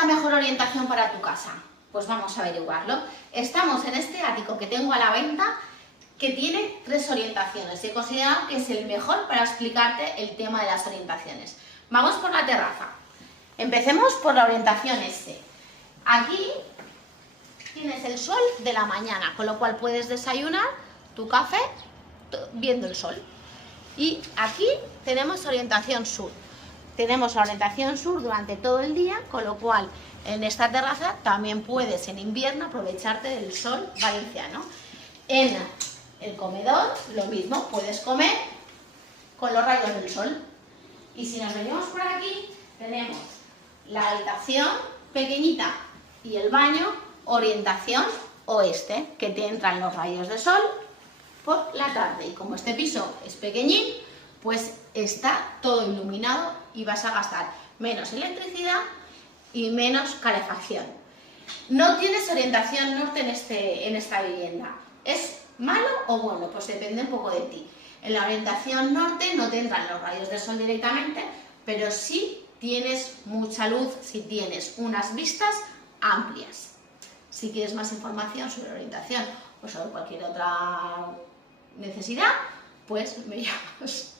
la mejor orientación para tu casa? Pues vamos a averiguarlo. Estamos en este ático que tengo a la venta, que tiene 3 orientaciones y he considerado que es el mejor para explicarte el tema de las orientaciones. Vamos por la terraza. Empecemos por la orientación este. Aquí tienes el sol de la mañana, con lo cual puedes desayunar tu café viendo el sol. Y aquí tenemos orientación sur. Tenemos la orientación sur durante todo el día, con lo cual en esta terraza también puedes en invierno aprovecharte del sol valenciano. En el comedor lo mismo, puedes comer con los rayos del sol. Y si nos venimos por aquí, tenemos la habitación pequeñita y el baño orientación oeste, que te entran los rayos de sol por la tarde. Y como este piso es pequeñín, pues está todo iluminado y vas a gastar menos electricidad y menos calefacción. No tienes orientación norte en esta vivienda. ¿Es malo o bueno? Pues depende un poco de ti. En la orientación norte no te entran los rayos del sol directamente, pero sí tienes mucha luz, si tienes unas vistas amplias. Si quieres más información sobre orientación o sobre cualquier otra necesidad, pues me llamas.